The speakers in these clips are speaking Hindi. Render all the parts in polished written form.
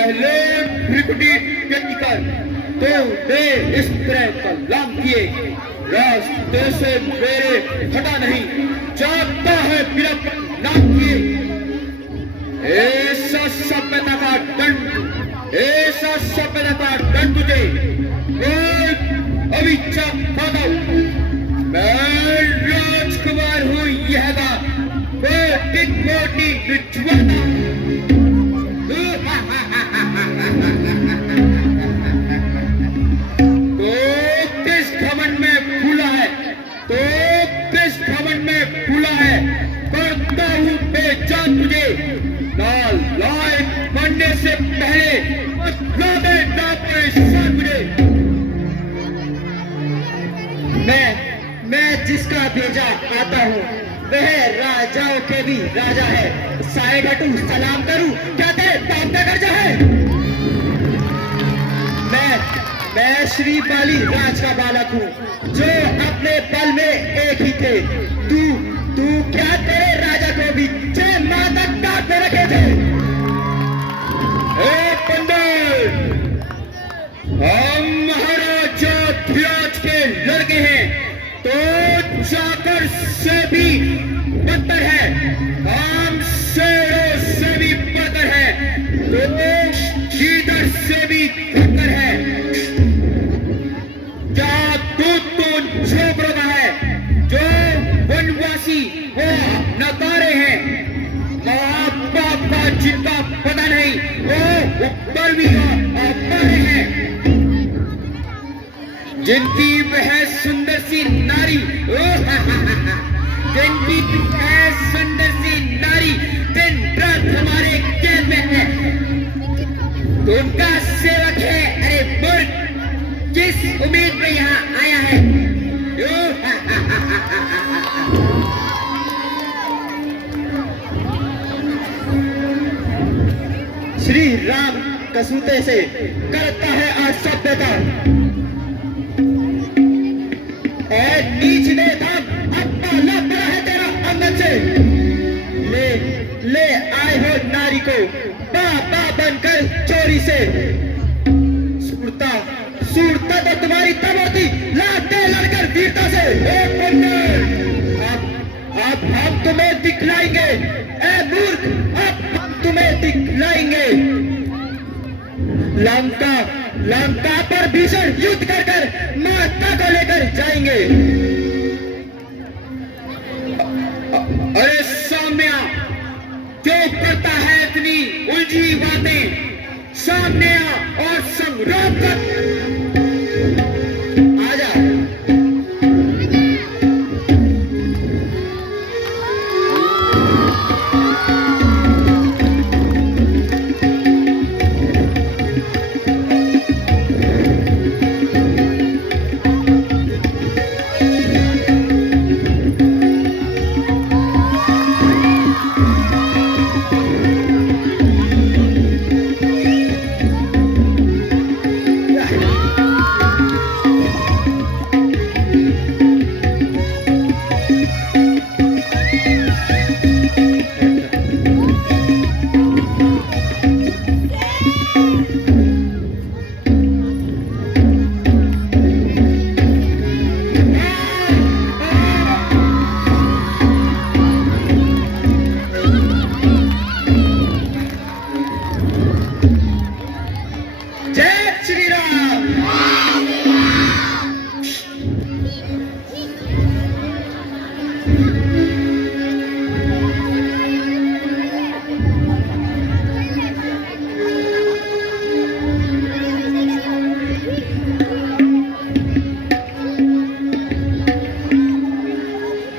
पहले भ्रिकुटी टेककर तो दे इस तरह कलाम किए, रास्ते से मेरे हटा नहीं, जाता है बिना नाम किए। ऐसा सभ्यता का दंड, ऐसा सभ्यता का दंड तुझे अभी खाता हूं। मैं राजकुमार हूं, यह कोटि कोटि विज्वाता। तो किस घमंड में फूला है, तो किस घमंड में फूला है, करता हूं पहचान तुझे। नालायक बनने से पहले बतला दे ना परेशान मुझे। मैं जिसका भेजा आता हूँ वह राजाओं के भी राजा है। साइड हटू, सलाम करूं, क्या तेरे बाप का कर्जा है? मैं श्री बाली राज का बालक हूँ जो अपने बल में एक ही थे। तू क्या तेरे राजा को भी जय माता काट में रखे थे? पंडित, हम महाराजा ध्रुव के लड़के हैं, तो जाकर से भी बदतर है, हम शेरों से भी बदतर है, तो शीदर से भी बदतर है। क्या तू झोपड़ का है जो वनवासी वो नकारे हैं, माँ बाप का जिनका पता नहीं वो ऊपर भी अपारे हैं, जिनकी वह सुंदर सी नारी जिनकी वह सुंदर सी नारी दिन रात हमारे कैद में है, तो उनका सेवक है। अरे मूर्ख, किस उम्मीद में यहाँ आया है? श्री राम कसूते से करता है आज सभ्यता। नीच ने धाम अपना लग रहा है तेरा अंगन से। ले आए हो नारी को बाबा बनकर चोरी से। सूरता तो तुम्हारी तब होती लाते लड़कर वीरता से। अब हम तुम्हें दिखलाएंगे, ए मूर्ख, अब हम तुम्हें दिखलाएंगे। लंका पर भीषण युद्ध कर माता को लेकर जाएंगे। अरे सौम्या, क्यों करता है इतनी उलझी बातें? सामने आ और संग्राम कर। आजा।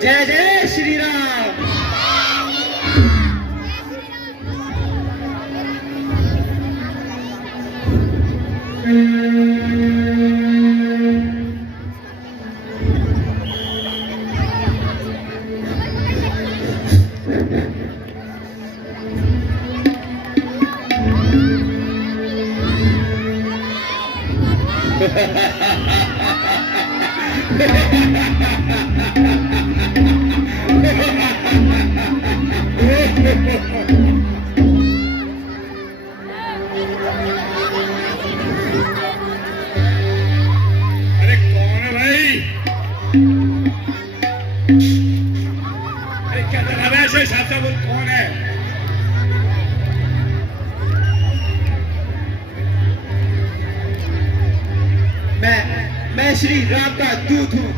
जय जय श्री राम। श्री राम का दूत हूँ।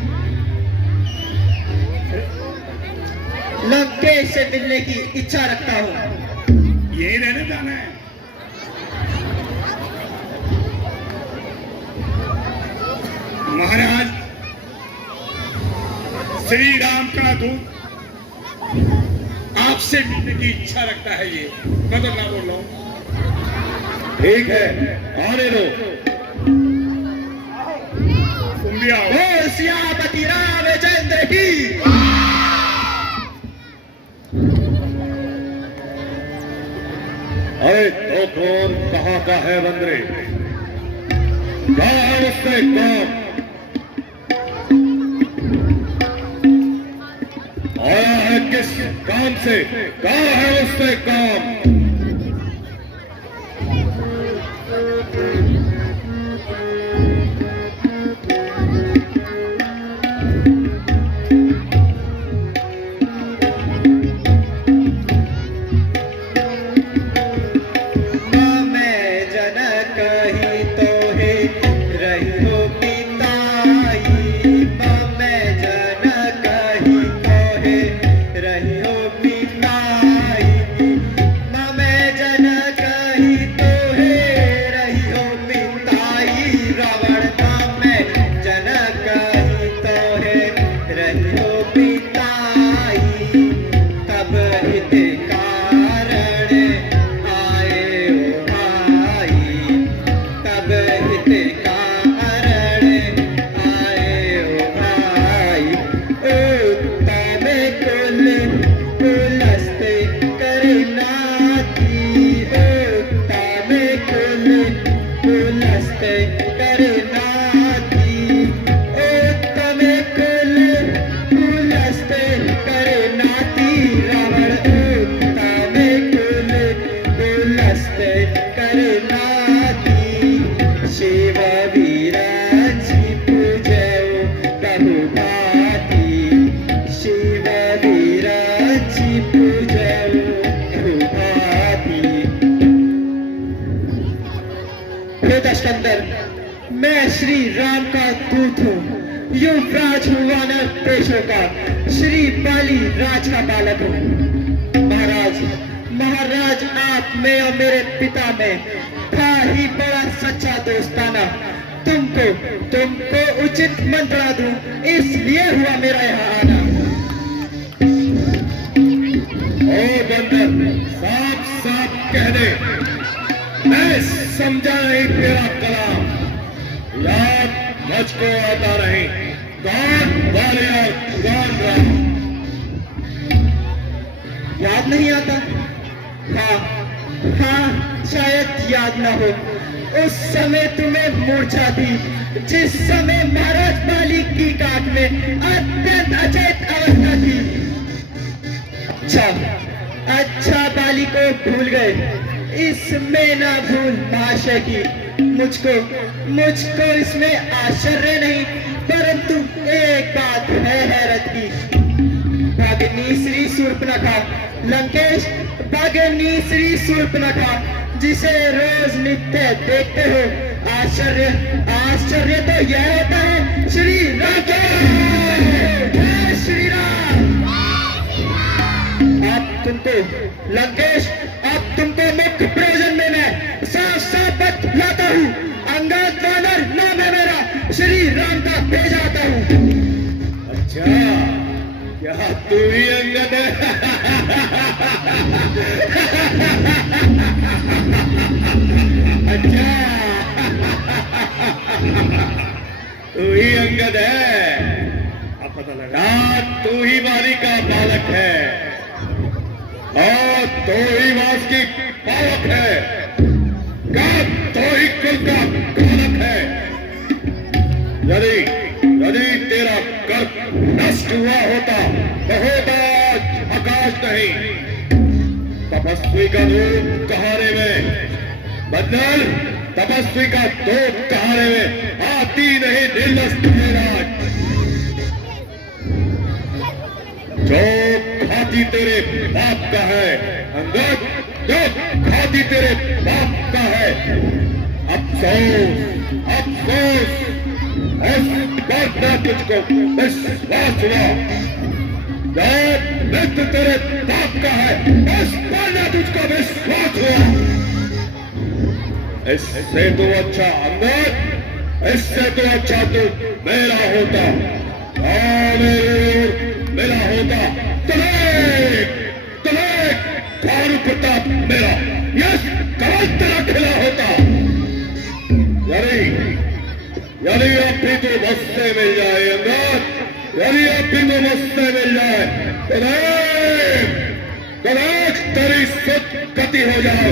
लंकेश से मिलने की इच्छा रखता हूँ। यही रहने जाना है। महाराज, श्री राम का दूत आपसे मिलने की इच्छा रखता है। ये मैं तो ना बोल रहा हूं। ठीक है, आने दो। तुम भी आओ। बोल सियापति रामचंद्र की। अरे तो कौन कहाँ का है बंदरे? कहाँ है उससे काम? आया है किस काम से? कहाँ है उससे काम? मैं श्री राम का दूत हूँ। युवराज हूँ वानर देशों का, श्री बाली राज का बालक हूँ। महाराज, महाराज आप में और मेरे पिता में था ही बड़ा सच्चा दोस्ताना। तुमको उचित मंत्रणा दूं, इसलिए हुआ मेरा यहाँ आना। ओ बंदर, साफ साफ कह दे, मैं समझा नहीं तेरा कलाम। याद मुझको आता नहीं, कौन वारियर कौन राम? याद नहीं आता? हाँ, शायद याद ना हो। उस समय तुम्हें मूर्छा थी, जिस समय महाराज बाली की काट में अत्यंत अचेत अवस्था थी। अच्छा बाली को भूल गए, इसमें ना भूल महाशय की। मुझको इसमें आश्चर्य नहीं, परंतु एक बात है हैरत की। भगनी श्री शूर्पणखा, लंकेश, भगनी श्री शूर्पणखा, जिसे रोज नित्य देखते हो, आश्चर्य तो यह होता है श्री राम, श्री राम। अब तुमको लंकेश, अब तुमको मुख्य प्रयोजन में मैं साफ साफ बतलाता हूँ। अंगद वानर नाम है मेरा, श्री राम का भेजा आता हूँ। अच्छा, क्या तू ही अंगद है? अच्छा, तू ही अंगद है। अब पता लगा। तू ही बाली का बालक है और तो ही वास की पावक है। तो ही कुल का घातक है। यदि तेरा गर्भ नष्ट हुआ होता तो होता आकाश नहीं, तपस्वी का रूप कहारे में। बदल, तपस्वी का दूत कहारे में आती नहीं निर्लस्त राज। जो खाती तेरे बाप का है अंगद, जो खाती तेरे बाप का है। अफसोस, अफसोस, उस बात का तुझको विश्वास हुआ। जब मित्र तेरे बाप का है उस पर ना तुझको विश्वास हुआ। इससे तो अच्छा अंगद, इससे तो अच्छा तू मेरा होता, मेरा होता। भानु प्रताप मेरा, यश कमल तेरा खिला होता। यदि अब भी तो मुझसे मिल जाए अंगद, यदि अब भी तो मुझसे मिल जाए तो देख तेरी सदगति हो जाए।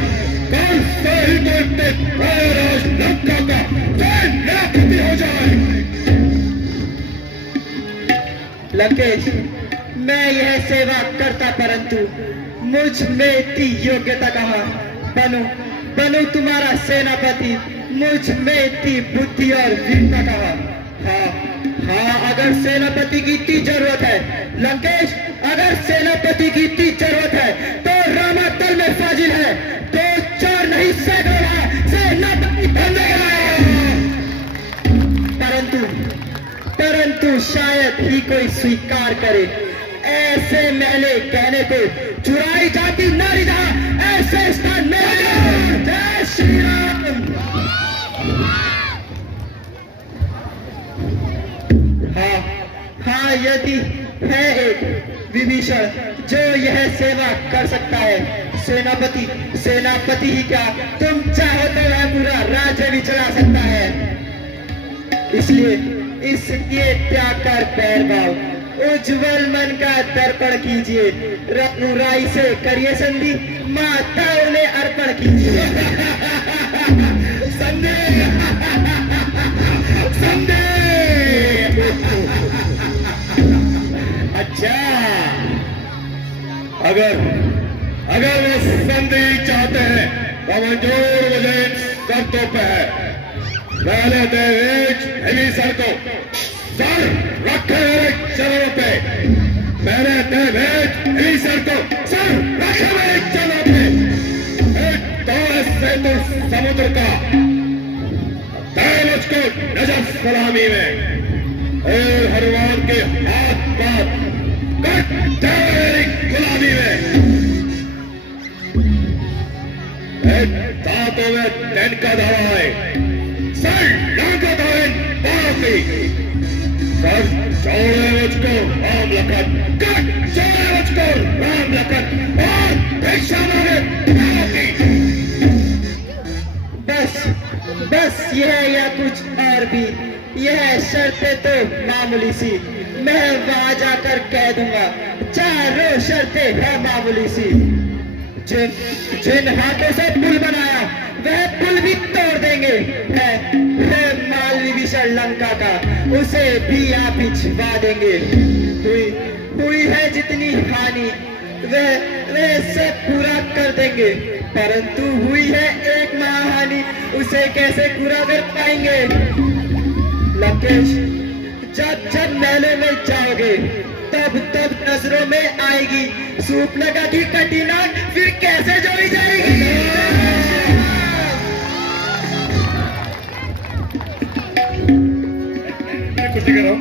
कल से ही तो इतने राज लंका का सेनापति हो जाए। लंकेश, मैं यह सेवा करता, परंतु मुझ में इतनी योग्यता कहाँ। बनूं तुम्हारा सेनापति, मुझ में इतनी बुद्धि और वीरता कहाँ। हाँ, अगर सेनापति की इतनी जरूरत है लंकेश, अगर सेनापति की इतनी जरूरत है तो रामातल में फाजिल है। तो चार नहीं सैकड़ों सेनापति बनेगा। परंतु शायद ही कोई स्वीकार करे। ऐसे महले कहने को चुराई जाती नारी जहां, ऐसे स्थान में जय श्री राम। हाँ, यदि है एक विभीषण जो यह सेवा कर सकता है। सेनापति ही क्या, तुम चाहो तो वह पूरा राज्य भी चला सकता है। इसलिए इसलिए त्याग कर पैर भाव, उज्जवल मन का दर्पण कीजिए। रघुराई से करिए संधि, माता उन्हें अर्पण कीजिए। अच्छा, अगर वो संधि चाहते हैं तो मंजूर मुझे शर्तों पे है। पहले देवेश विभीषण को सर रखे मेरे चरणों पे, पहले देवेश विभीषण को सर रखे मेरे चरणों पे। तो ऐसे तो समुद्र का मुझको नजर सलामी में हनुमान के हाथ पात मेरी गुलामी में। दांतों में तिनका दबाए, सर लांघा दबाए बाणों की। सर छोड़े मुझको राम लखन, कट छोड़े मुझको राम लखन, और भिक्षा मांगे प्राणों की। बस यह या कुछ और भी, यह शर्तें तो मामूली सी, मैं वहां जाकर कह दूंगा। चारों शर्तें है मामूली सी। जिन हाथों से पुल बनाया वह पुल भी तोड़ देंगे। है माल विभीषण लंका का, उसे भी आप ही छिपा देंगे। हुई है जितनी हानि वह सब पूरा कर देंगे, परंतु हुई है एक महाहानि, उसे कैसे पूरा कर पाएंगे। लंकेश, जब महलों में जाओगे तब नजरों में आएगी सूर्पनखा की कटीना, फिर कैसे जोड़ी जाएगी। कुछ करो।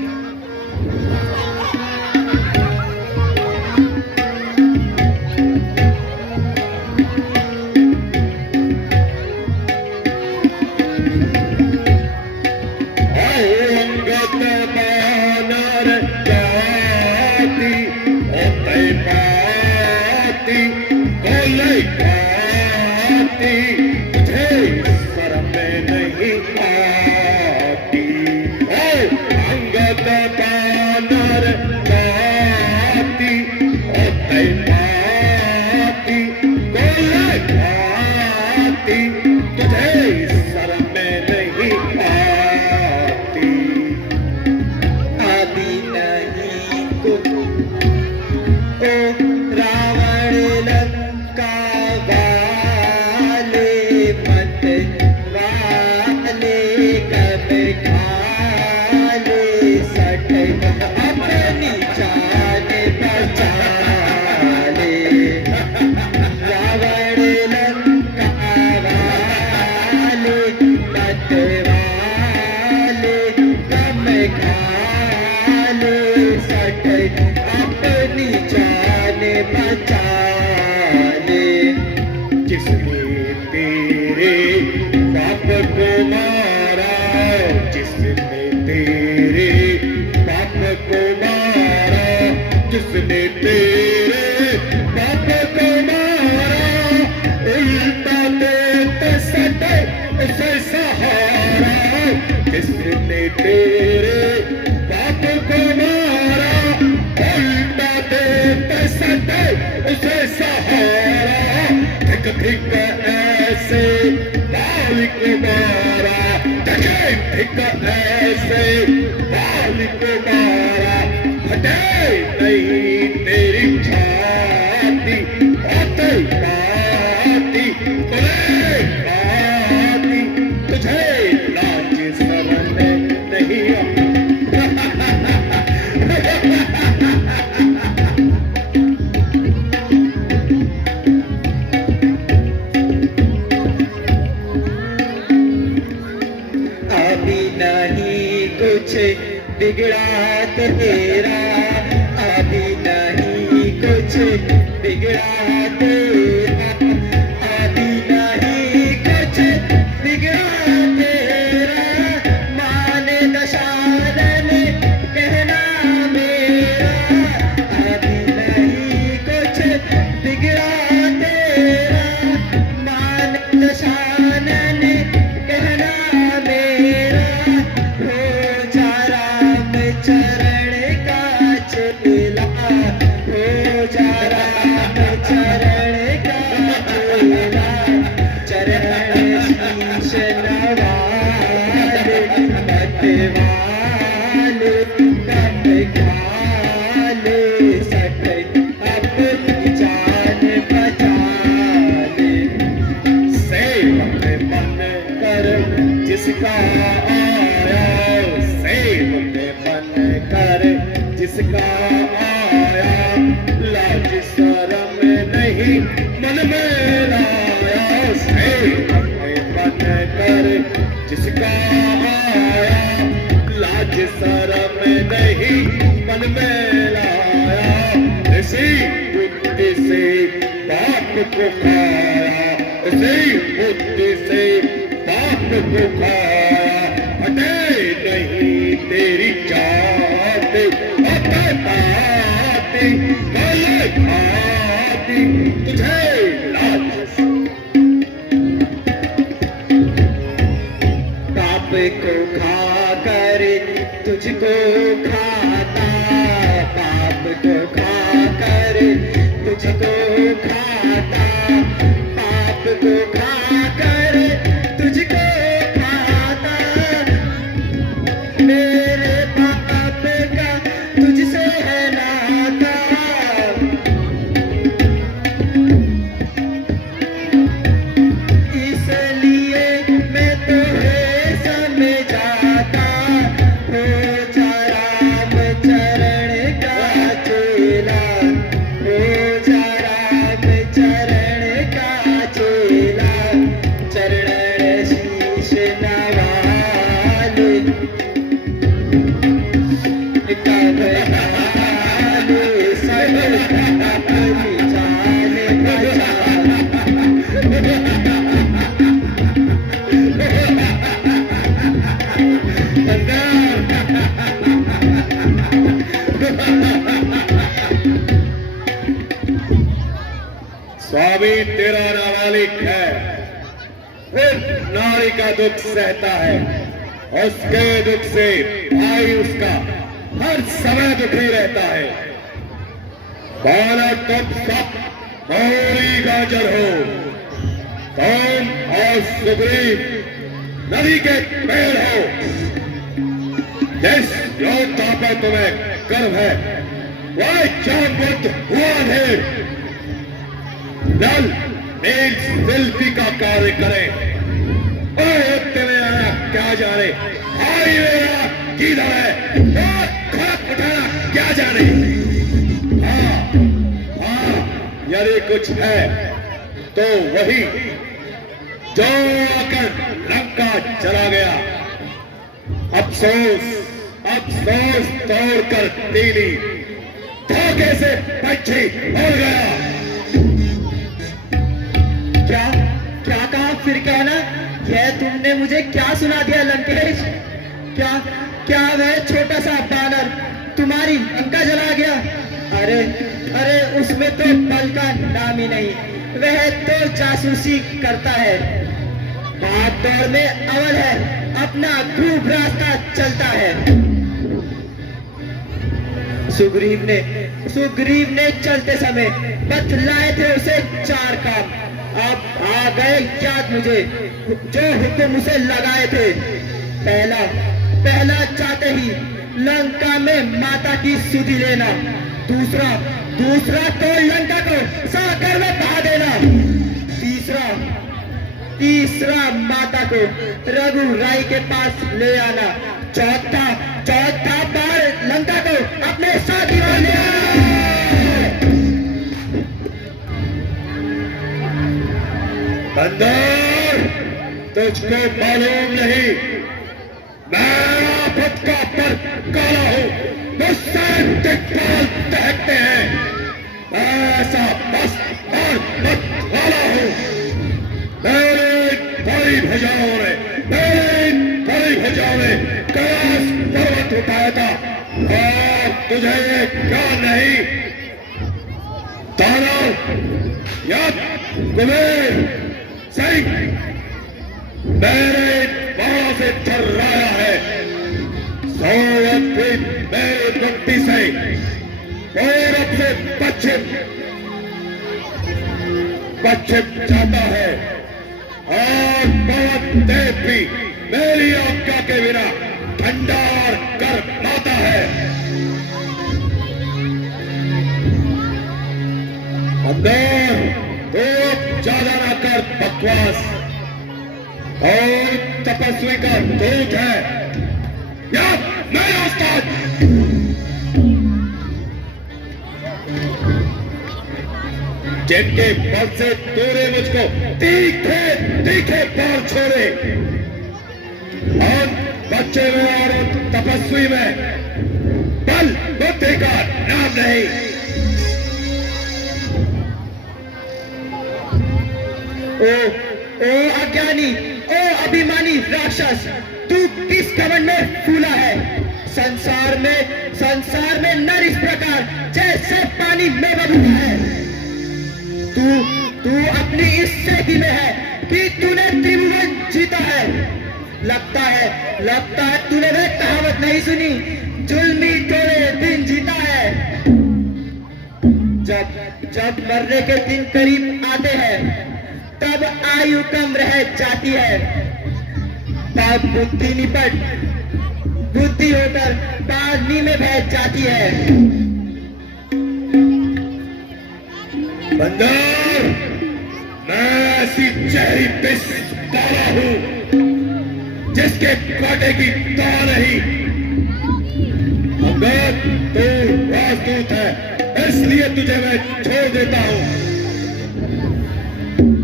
उसे सहारा जिसने तेरे बाप को मारा, उल्टा देते सटे उसे सहारा, धिक धिक ऐसे बाल को मारा, धिक ऐसे बाल को मारा, फटे नहीं तेरी छाती, होते पाती बोले पाती, तुझे लाज शर्म नहीं अभी नहीं कुछ बिगड़ा तेरा, अभी नहीं कुछ बिगड़ा तेरा, अभी नहीं कुछ बिगड़ा तेरा, माने दशानन कहना मेरा, अभी नहीं कुछ बिगड़ा तेरा, माने दशानन कहना मेरा, हो जा राम चरण का चेला, हो जा राम चरण का चेला, चरण शीश नवाले, मतवाले कट खाले, सट अपनी जान बचा ले, सेवक मन कर जिसका आया, सेवक मन कर जिसका आया, लाज शरम नहीं मन में लाया, सेवक मन कर जिसका आया, लाज शरम नहीं मन में लाया, इसी बुद्धि से बाप को खाया, इसी बुद्धि से बाप को खाया, हटे नहीं तेरी चाहते ताती गले खाती, तुझे लाज बाप को खा कर तुझको खाता, बाप को खा कर तुझको खाता, बाप को खा कर तुझको खाता, मेरे बाप का तुझसे है नाता, इसलिए मैं तुम्हें समझाता, हो जा राम चरण का चेला, हो जा राम चरण का चेला, चरण शीश नवाले, कब नाले सब अपनी जान बचा स्वामी तेरा नाबालिग है, फिर नारी का दुख सहता है, उसके दुख से भाई उसका हर समय दुखी रहता है, बालक तुम सब गौरी गाजर हो, तुम और सुग्रीव नदी के पेड़ हो, जिस योद्धा पर तुम्हें गर्व है वह जामवंत हुआ ढेर, नल नील शिल्पी का कार्य करे, युद्ध में आया क्या जाने, भाई मेरा किधर है, और खड़क उठाना क्या जाने, हाँ हाँ यदि कुछ है तो वही जो आकर लंका चला गया, अफसोस अफसोस तोड़कर तीली, धोखे से पक्षी उड़ गया। क्या क्या कहा फिर कहना, यह तुमने मुझे क्या सुना दिया लंकेश, क्या क्या वह छोटा सा बानर तुम्हारी लंका जला गया, अरे अरे उसमें तो बल का नाम ही नहीं, वह तो जासूसी करता है, भाग दौड़ में अव्वल है, अपना खूब रास्ता चलता है। सुग्रीव ने चलते समय बतलाए थे उसे 4 काम। अब आ गए याद मुझे जो हुक्म उसे लगाए थे। पहला चाहते ही लंका में माता की सुधि लेना। दूसरा तो लंका को सागर में बहा देना। तीसरा माता को रघुराई के पास ले आना। चौथा बार लंका को अपने साथी में ले आना। बंदर, तुझको मालूम नहीं मैं आफत का पर काला हूं, मुझसे दिक्पाल दहकते हैं। ऐसा बस और मत वाला हूं। मेरे बड़ी भुजाओं ने कैलाश पर्वत उठाया था और तुझे ये क्या नहीं दानव या कुबेर सिंह मेरे बाणों से थर्राया है। सोवत भी मेरी मुक्ति से पूरब से पश्चिम जाता है और पवन देव भी मेरी आज्ञा के बिना ठंडा और गर्म आता है। अंदर तो ज्यादा ना कर बकवास, और तपस्वी का दूत है या मेरा उस्ताद। जिनके बल से तूने मुझको तीखे पार छोड़े और बच्चे में और तपस्वी में बल बुद्धि का नाम नहीं। ओ अज्ञानी, ओ अभिमानी राक्षस, तू किस घमंड में फूला है? संसार में नर इस प्रकार जैसे पानी में बबूला है। तू अपनी इससे ही में है कि तूने त्रिभुवन जीता है। लगता है तूने वह कहावत नहीं सुनी, जुल्मी तोड़े दिन जीता है। जब मरने के दिन करीब आते हैं तब आयु कम रह जाती है, तब बुद्धि होकर पानी में बह जाती है। बंदर, मैं ऐसी चेहरी पिस पाला हूं जिसके कांटे की तार नहीं। अगर तू राजदूत है इसलिए तुझे मैं छोड़ देता हूं,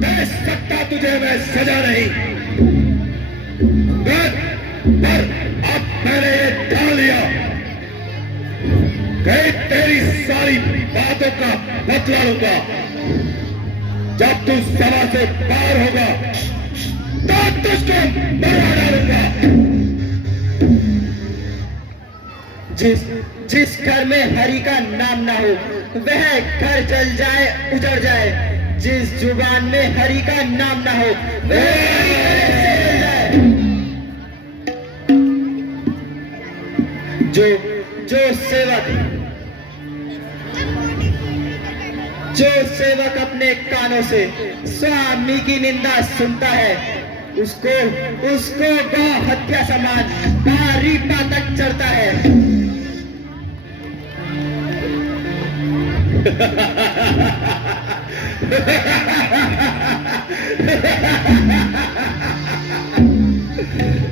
दे सकता तुझे मैं सजा नहीं। पर अब मैंने ये ठान लिया कि तेरी सारी बातों का बदला लूंगा। जब तू सभा से बाहर होगा तो तुझको मरवा डालूंगा। जिस घर में हरि का नाम ना हो वह घर जल जाए उजड़ जाए। जिस जुबान में हरि का नाम ना हो वह जल जाए। जो सेवक अपने कानों से स्वामी की निंदा सुनता है उसको गौ हत्या समान भारी पातक चढ़ता है।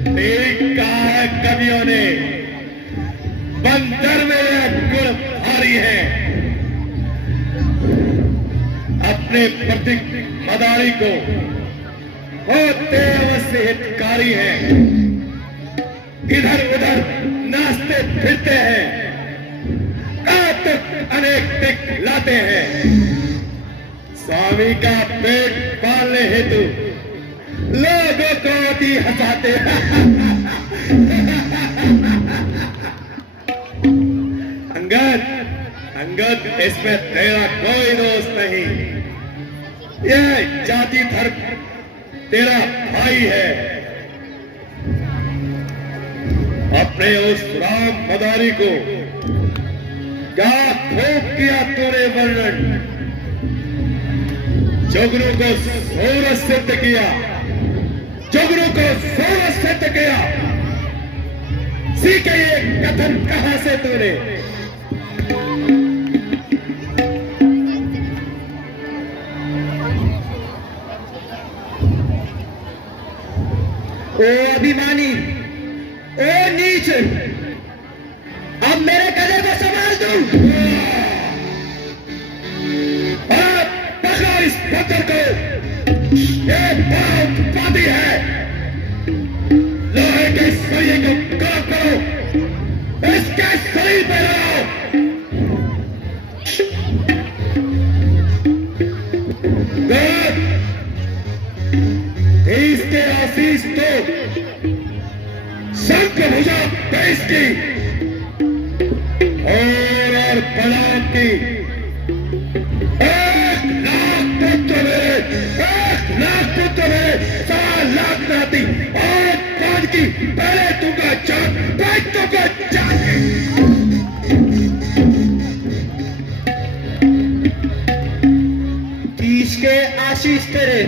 ठीक कहा है कवियों ने, बंदर में यह गुण भारी है। अपने प्रति मदारी को होते अवश्य हितकारी है, इधर उधर नाचते फिरते हैं, अनेक टिक लाते हैं। स्वामी का पेट पालने हेतु लोगों को अति हंसाते हैं। अंगद इसमें तेरा कोई दोष नहीं। यह जाति धर्म तेरा भाई भाई है। अपने उस राम मदारी को क्या खूब किया तूने वर्णन, जुगनू को सूरज सिद्ध किया, जुगनू को सूरज सिद्ध किया। सीखे ये कथन कहां से तूने? ओ अभिमानी, ओ नीच, अब मेरे गले को संभाल दूं। पकड़ो इस पत्थर को, ये पादी है। लोहे के सरिये को गर्म करो, इसके शरीर पे लगाओ। इसके आशीष तो शंख भुजा तेज की और प्रणाम की। 1,00,000 पुत्र मेरे, 1,00,000 पुत्र मेरे, 1,00,000 नाती और पांच की पहले तुमका जान, फिर तुमका जान। तीस के आशीष तेरे,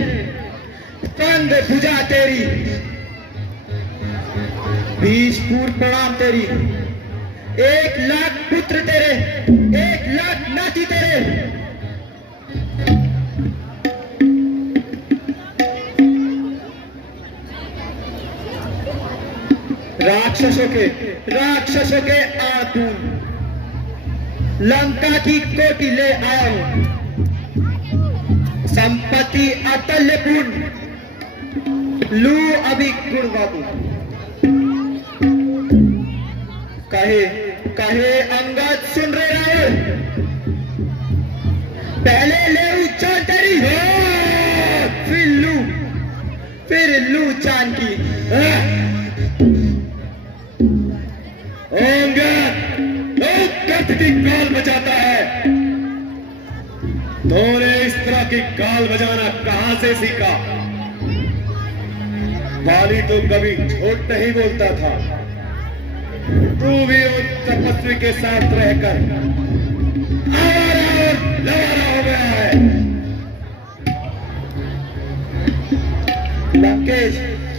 कंध भुजा तेरी, 20 पूर्व प्रणाम तेरी, 1,00,000 पुत्र तेरे, 1,00,000 नाती तेरे। राक्षसों के आतून लंका की कोटि ले आया हूं, संपत्ति अतुल्यपूर्ण लू अभी गुण बाबू। कहे अंगद सुन रहे रावण, पहले ले चांद तेरी, फिर लू चांद की। की काल बजाता है। तूने इस तरह की काल बजाना कहां से सीखा? बाली तो कभी झूठ नहीं बोलता था, तू भी उस तपस्वी के साथ रहकर आवारा और लवारा हो गया है।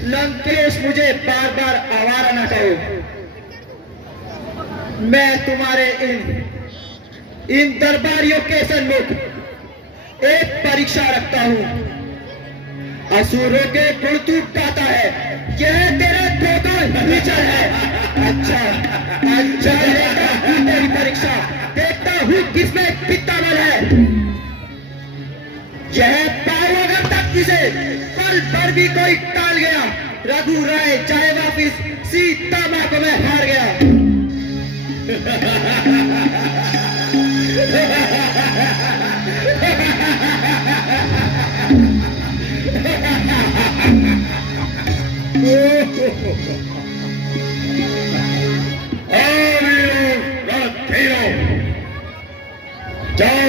लंकेश मुझे बार बार आवारा न कहो। मैं तुम्हारे इन दरबारियों के सन्मुख एक परीक्षा रखता हूं। असुरों के गुण तू पाता है, यह तेरा धोखा विचार है। अच्छा लेता हूं तेरी परीक्षा, देखता हूं किसमें कितना बल है। यह पाओगे तक किसे पल पर भी कोई टाल गया। रघु राय चाहे वापिस सीता मां को मैं हार गया। जाओ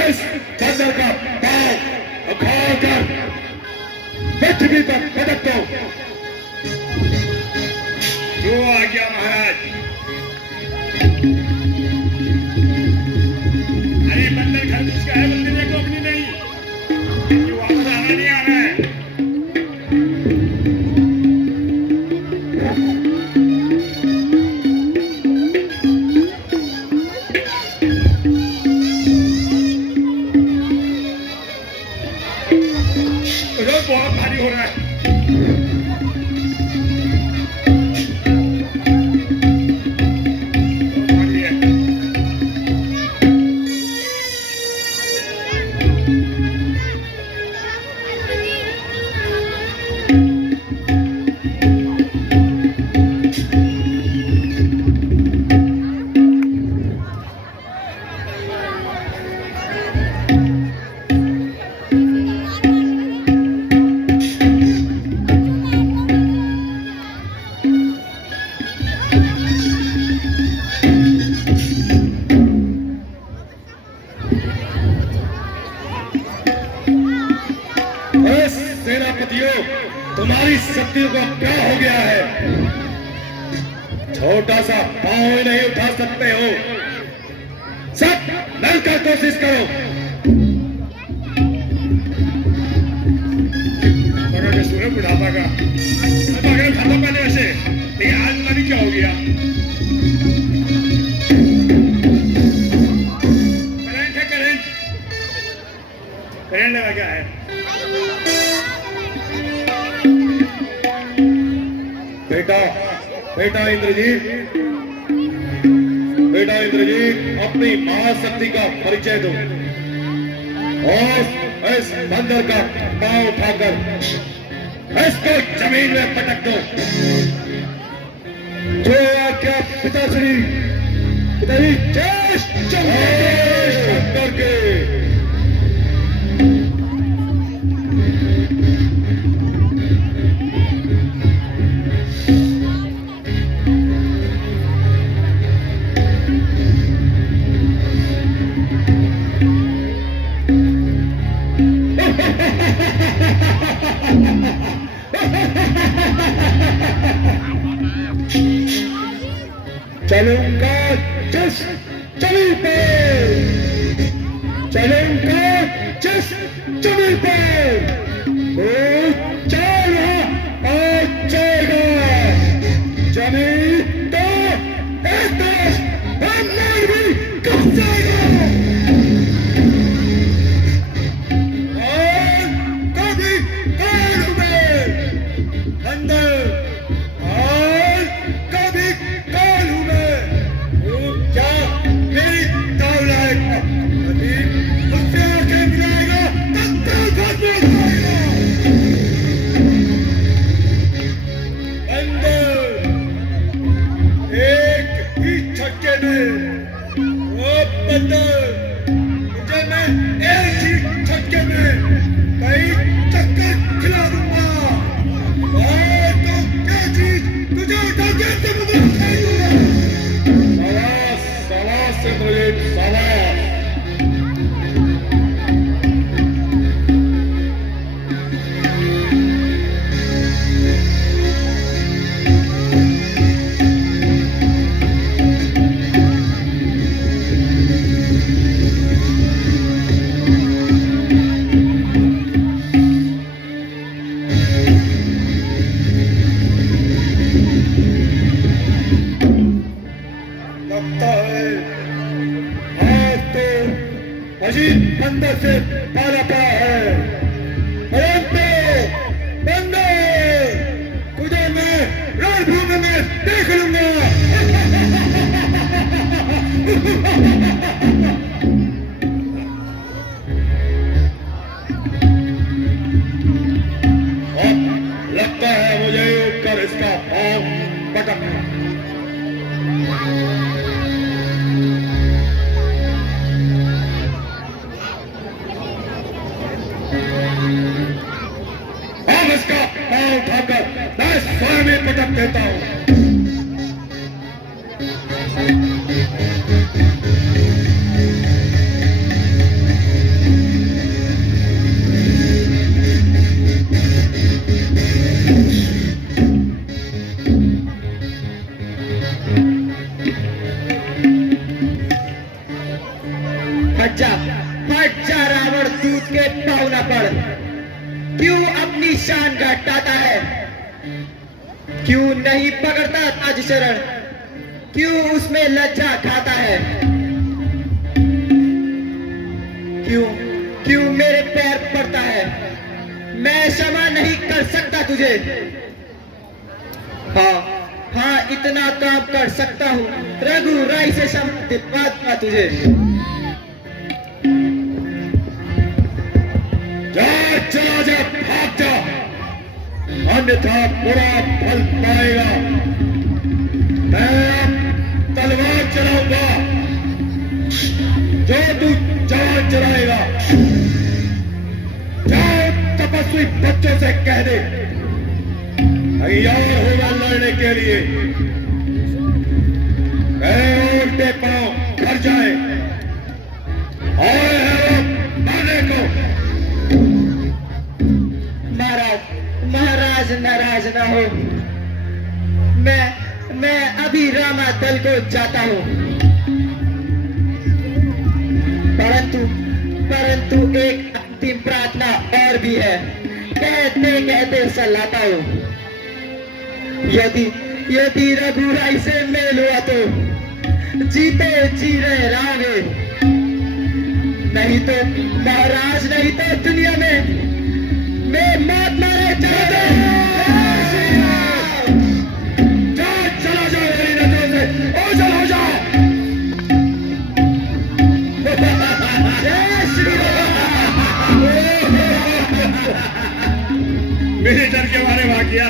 इस बंदर का पांव उखाड़कर पृथ्वी पर पटक दो। जो आ गया महाराज। अरे बंदर घर किसका है? बंदर को अपनी नहीं, जो वापस आना नहीं आना है। बहुत भारी हो रहा है। गया है। छोटा सा पांव ही नहीं उठा सकते हो। सब मिलकर कोशिश करो। सूर्य बुढ़ापा का अगर खाता पहले ऐसे, लेकिन आज पता नहीं क्या हो गया। करंट है, करंट लगा क्या है? बेटा इंद्रजीत, अपनी महाशक्ति का परिचय दो और इस बंदर का पांव उठाकर इसको जमीन में पटक दो। जो आज्ञा पिताजी जय शंकर के। चलूंगा जिस जमीन पर, चलूंगा जिस जमीन पर, वो जाएगा और जाएगा। जमीन तो एक देश और भी कब जाएगा और कभी काल में अंदर और कभी काल में वो क्या मेरी दाव लाएगा, कभी उससे आके मिलाएगा तब तक घर में जाएगा। अंदर एक ही छक्के में वो बंदर मुझे मैं एक ही छक्के में कई चक्कर खिला दूंगा और तो क्या चीज तुझे उठा के से मुझे खाई दूंगा। सवास इंद्रजीत, सवास। लगता है आज तो अजीत बंदर से पाला पड़ा है, परंतु बंदर तुझे मैं रणभूमि में देख लूंगा। अब लगता है मुझे उठकर इसका पांव पटकना। अब इसका पांव उठाकर मैं स्वयं ही पटक देता हूं। हट जा रावण दूत के पाँव न पड़। क्यों अपनी शान घटाता है, क्यों नहीं पकड़ता ताज चरण, क्यों उसमें लज्जा खाता है, क्यों मेरे पैर पड़ता है। मैं क्षमा नहीं कर सकता तुझे। हाँ इतना काम कर सकता हूँ, रघु राय से क्षमा दिलवा दूंगा तुझे। चला जा, भाग जा, अन्यथा बुरा फल पाएगा। मैं अब तलवार चलाऊंगा, जो तू जवान चलाएगा। जाओ तपस्वी बच्चों से कह दे तैयार होगा लड़ने के लिए। उल्टे पांव घर जाए और मरने को। महाराज नाराज न हो, मैं अभी रामा दल को जाता हूँ, परंतु एक अंतिम प्रार्थना और भी है। कहते कहते सलाता हूँ, यदि रघुराई से मेल हुआ तो जीते जी रहे रहोगे, नहीं तो महाराज, नहीं तो दुनिया में मैं मौत मारे जाओगे। चला जाओ मेरी नजरों से, ओझल हो जाओ। जय श्री राम। मेरे डर के बारे में किया।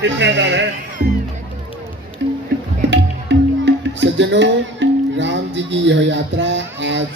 कितना डर है सज्जनों, राम जी की यह यात्रा आज